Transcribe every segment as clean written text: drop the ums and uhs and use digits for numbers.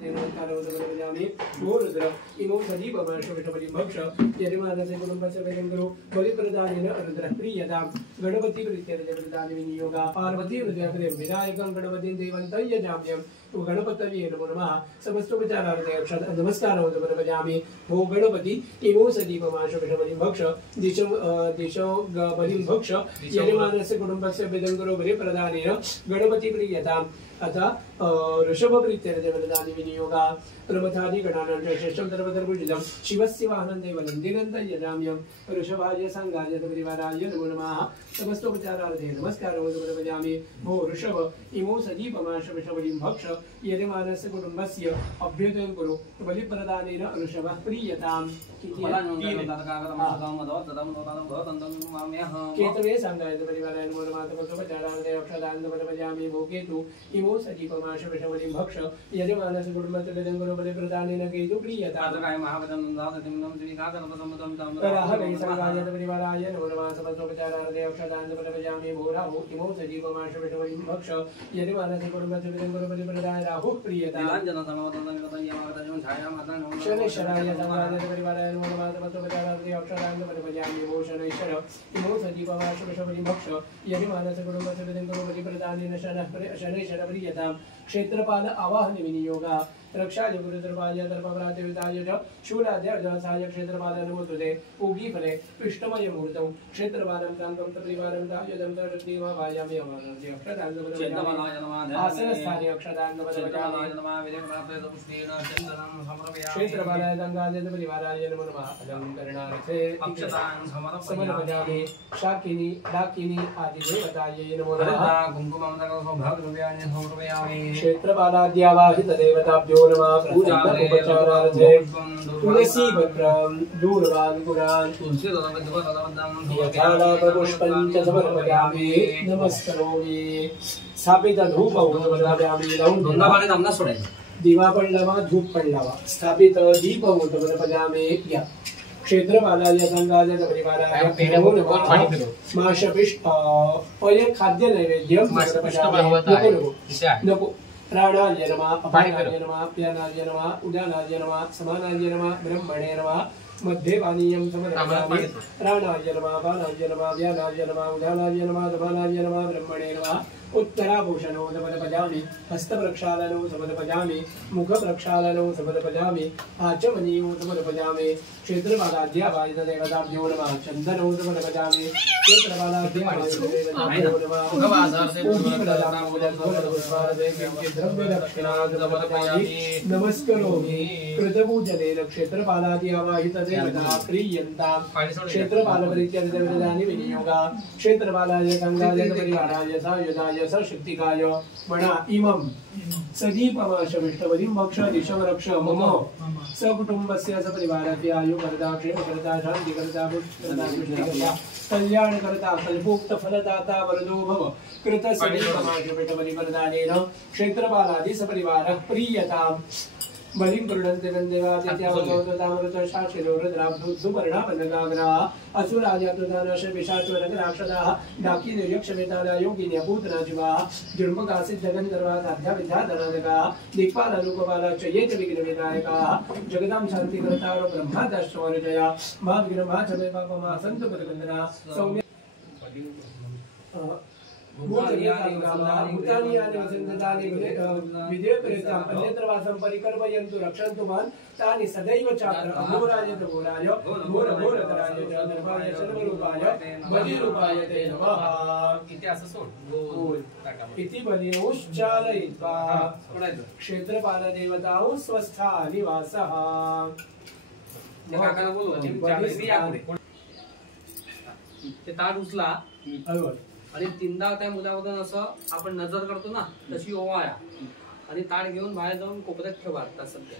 नमस्कारं भूरुद्र इमो सदीपमाशविषबलिं भक्ष यजमानस्य कुटुम्बस्य वेदङ्करो बलिप्रदानेन रुद्रप्रियतां गणपति प्रीत्यर्जप्रदाने विनियोगा पार्वती हृदयपदे विनायकं गणपतिं देवन्तं यजाम्यं गणपतये नमो नमः समस्तोपचारार्थे नमस्कारं समर्पयामि भो गणपति इमो सदीपमाशविषबलिं भक्ष दिशो बलिं भक्ष यजमानस्य कुटुम्बस्य वेदङ्करो बलिप्रदानेन गणपति प्रीयताम् अतः ऋषभप्रीत्यर्जप्रदाने विनियोगा प्रमथादि गणानां श्रेष्ठं सर्वधर्मपूजितं शिवस्य वाहनं देवलं दिगन्तं यजाम्यं ऋषभाय संगाय परिवाराय नमो नमः समस्तोपचारार्थे नमस्कारं समर्पयामि भो ऋषभ इमो सदीपमाशविषबलिं भक्ष यजमानस्य कुटुम्बस्य अभ्युदयं कुरु बलिप्रदानेन ऋषभः प्रीयताम् केतवे संगाय परिवाराय नमो नमः समस्तोपचारार्थे अक्षदानं समर्पयामि भो केतु इमो सदीपमाशविषबलिं भक्ष यजमानस्य कुटुम्बस्य वेदङ्करो बलिप्रदानेन केतु प्रीयताम् परिवाराय नमो नमः समस्तोपचारार्थे अक्षदानं समर्पयामि भो राहु इमो सदीपमाशविषबलिं भक्ष यजमानस्य कुटुम्बस्य वेदङ्करो बलिप्रदानेन राहुः प्रीयताम् शनैश्चराय संगाय परिवाराय नमो नमः समस्तोपचारार्थे अक्षदानं समर्पयामि भो शनैश्चर इमो सदीपमाशविषबलिं भक्ष यजमानस्य कुटुम्बस्य वेदङ्करो बलिप्रदानेन शनैश्चर प्रीयताम् क्षेत्रपाल आवाहन विनियोगा रक्षाय गुरुद्रपाय दर्पप्रातिविताय च शूलाद्यर्जासाय क्षेत्रपाल नमोस्तुते पूगीफले पृष्ठमय मुहूर्तं क्षेत्रपालं कान्तं तत्परिवारं दायदं तशक्तिमा भायामि अवरस्य अक्षदानं समर्पयामि आसनस्थाने अक्षदानं समर्पयामि क्षेत्रपालाय गंगाय परिवाराय नमो नमः अलंकरणार्थे अक्षदानं समर्पयामि शाकिनी डाकिनी आदि देवतायै नमो नमः कुंकुमं सौभाग्यरूप्याणि समर्पयामि क्षेत्रपालाद्यावाहित देवताभ्यो उपचारार्थे तुलसी पत्रं दूरवान् पुरान् पुष्पं च समर्पयामि नमस्करोमि स्थापित धूपं समर्पयामि दिवा पडलावा धूप पडलावा स्थापित दीपं समर्पयामि क्षेत्रपालाय संगाय परिवाराय माशपिष्ट खाद्य नैवेद्यं नको प्राणाय नमः अपानाय नमः प्यानाय नमः उदानाय नमः समानाय नमः ब्रह्मणे नमः मध्यवानीयं समर्पयामि प्राणाय नमः अपानाय नमः व्यानाय नमः उदानाय नमः समानाय नमः ब्रह्मणे नमः उत्तराभूषणो समर्पयामि हस्तप्रक्षालनं समर्पयामि मुखप्रक्षालनं समर्पयामि आचमनीयो समर्पयामि क्षेत्रपालाद्यावाय देवताभ्यो नमः चन्दनो समर्पयामि क्षेत्रपालाद्यावाय देवताभ्यो नमः नमस्करोमि कृतपूजनेन क्षेत्रपालाद्यावाहित देवता प्रीयन्ताम् क्षेत्रपालपरित्यर्जप्रदाने विनियोगा क्षेत्रपालाय गंगाय परिवाराय सायुधाय सशक्तिकाय मणा इमं सदीपमाशविष्टबलिं भक्ष दिशं रक्ष मम सकुटुम्बस्य सपरिवारस्य आयुर्वर्धा क्षेमकर्ता शान्तिकर्ता पुष्टिकर्ता कल्याणकर्ता कल्पोक्त फलदाता वरदो भव कृत सदीपमाशविष्टबलिप्रदानेन क्षेत्रपालादि सपरिवारः प्रीयताम् बलिं गृह्णन्ति वन्देवादित्यावतोतामृत शाचिलो रुद्राब्धो सुपर्णापन्नगाग्रा असुराजातुदानश पिशाचोरगराक्षदाः डाकिनो यक्षवेताला योगिन्या भूतनाजिवा जुर्मकासित जगन्धर्वा साध्या विद्याधनानकाः दिक्पालरूपपाला च ये च विघ्नविनायकाः जगदां शान्तिकर्तारो ब्रह्मादश्चमरुजया मा विघ्नमा च मे पापमा सन्तु पदकन्दना सौम्य परिकर्मयन्तु रक्षन्तु मां तानि सदैव चात्र अघोराय घोराय घोर घोरतराय च निर्वाय सर्वरूपाय बलिरूपाय ते नमः इति बलिनोश्चारयित्वा क्षेत्रपालदेवताओ स्वस्था निवासः ते ताट उचला आणि तीनदा त्या मुलामधून असं आपण नजर करतो ना तशी ओवाळा आणि ताट घेऊन बाहेर जाऊन कोपऱ्यात ठेवा सध्या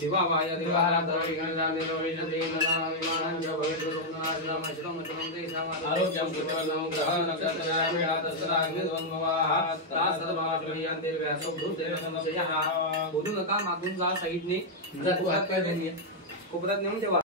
देवा वाया देवाला दराई गणदाने रोविजते ननाम विमानांच भवेत स्वप्नाजनाम श्रमचरं ते समाद आरोग्यं सुखलं ग्रहणकर्तया तस्राग्निद्वन्द्ववाः तासर्वाद्वयन्ते व्यासोद्धुतेन संशयः बोलू नका मागून जा साईडने कोपऱ्यात नेऊन ठेवा